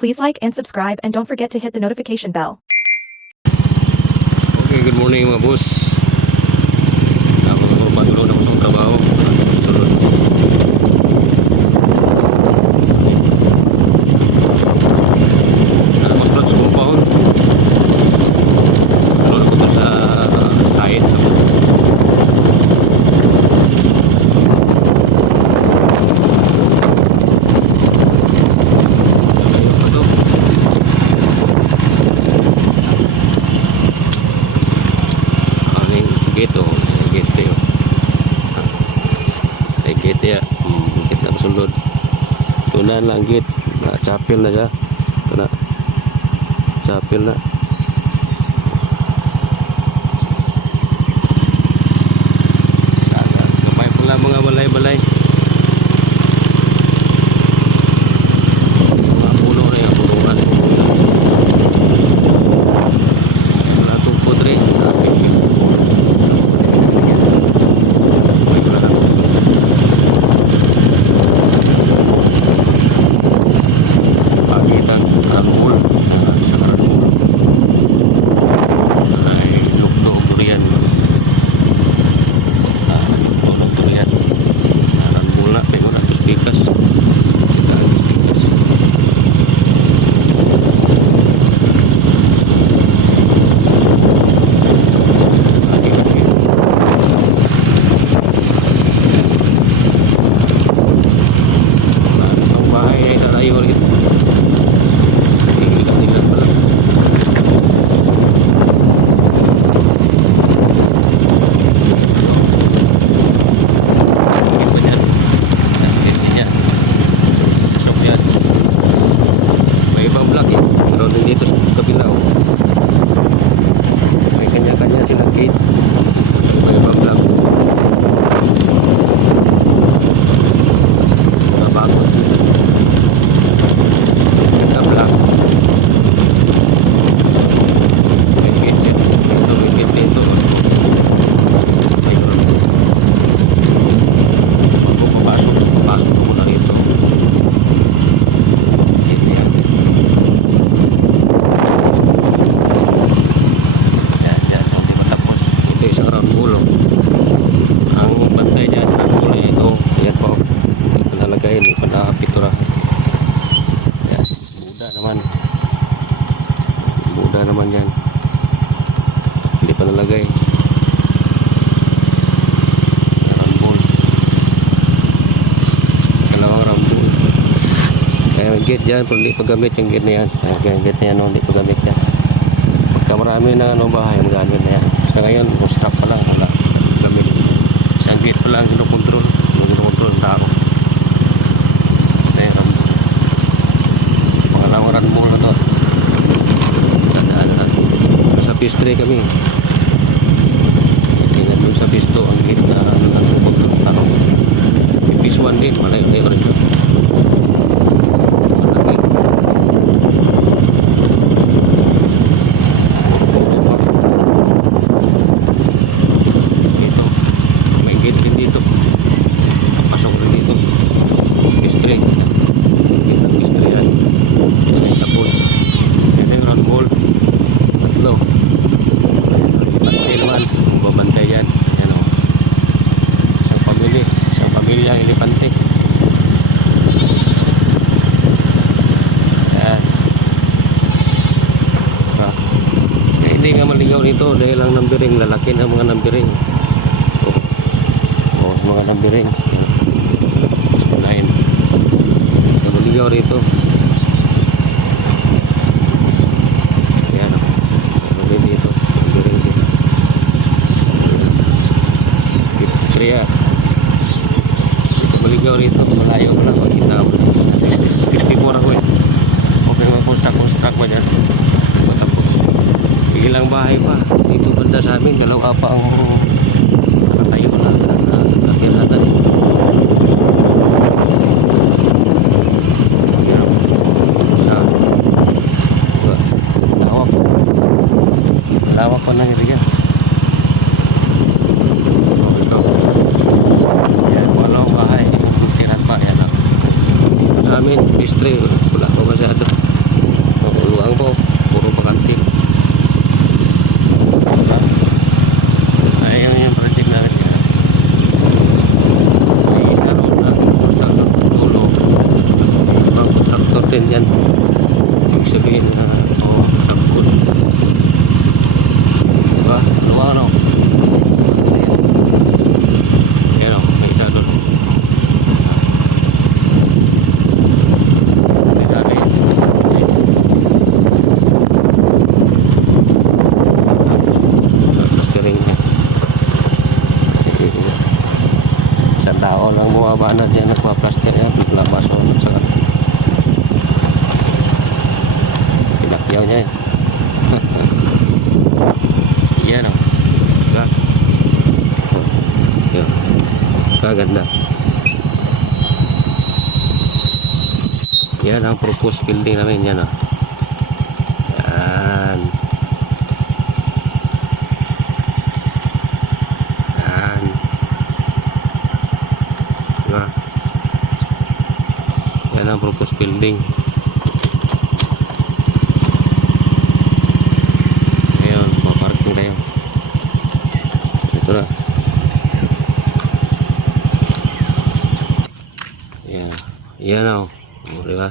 Please like and subscribe and don't forget to hit the notification bell. Okay, good morning mga boss. Patuloy ako sa trabaho. Sunod. Mas lang sa compound. Sunod ako sa site. Gitu, gitu ya. Gitu ya, kita bersulud. Tunan langit, capil na siya. Ito na, capil na. Kapay pula mga balay-balay. Mga puno na yung punuan. Wala itong putre. Dito sa kabilaw may kanya-kanya silang gate, may ibang vlog mabakot sila nagka-vlog may gate yan dito, may gate dito may ground papasok ko na rito. Isang round bulo ang bantay dyan ang kulay ito, ayan po hindi pa nalagay, hindi pa nakapitura. Ayan, buda naman yan, hindi pa nalagay round bull, dalawang round bull. Kaya may gate dyan kung hindi pa gamit yung gate na yan. Kaya yung gate na yan hindi pa gamit yan. Pagka marami na bahay magamit na yan. Sa ngayon, stock pa lang, wala gamit. Isang gate pa lang kinukontrol ng tao. Ayan, pangalawang run mo na to. Tandaan na natin. Sa phase 3 kami. Tingnan doon sa phase 2 ang gate na kinukontrol ng tao. May phase 1 din, malayo rin yun. Tapos yan yung round ball tatlo bantay naman babantay yan yan o isang pamilya elepante yan kaya hindi nga maligaw nito dahil ang numbering lalaki na mga numbering mga numbering lain maligaw rito. Dito kaya maligaw rito, malayo ko lang makita ako 64 ako eh. Okay, mag-construct ba dyan matapos ilang bahay pa dito banda sa amin, dalawa pa ang nakatayo na nakiratan. Lawak pa ng area. Ito. Yan, walang bahay. Tiran pa. Yan. Ito sa amin, phase 3. Wala ko masyado. natin yan. Ibig sabihin na sakot. Diba? Lumaw no? Yan o, may isa doon. May isa na yun. Plastering niya. Isang tao lang bumaba na dyan, nagpa-plaster yan, labas o sa pinakyaw niya eh. Yan o, diba? Yan, kaganda. Yan ang proposed building namin, yan o. Yan. Yan. Diba? Yan ang proposed building. Ngayon, paparking kayo. Ito na. Yan. Yan o. Diba?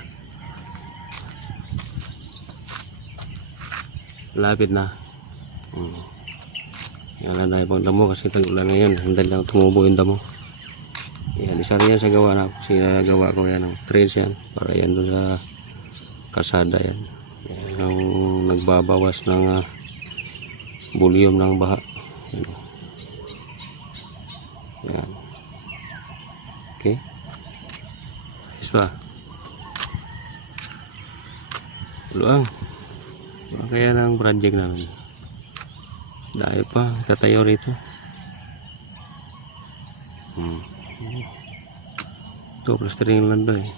Lapit na. Yan lang na ibang damo kasi tag-ulan ngayon. Hindi lang tumubo yung damo. Yan, isa rin yan sa gawa na siya gawa ko yan, trails yan para yan doon sa kasada yan. Yan ang nagbabawas ng volume ng baha. Yan. Yan. Okay. Ayos ba? Luang. Kaya ng project namin. Dahil pa tatayo rito. Ito, plastering lang to eh.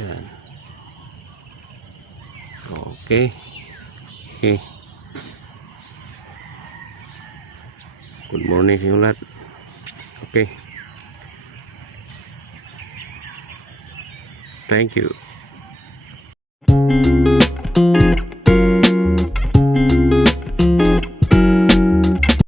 Yan. Okay. Okay. Good morning sa inyo lahat. Okay. Thank you.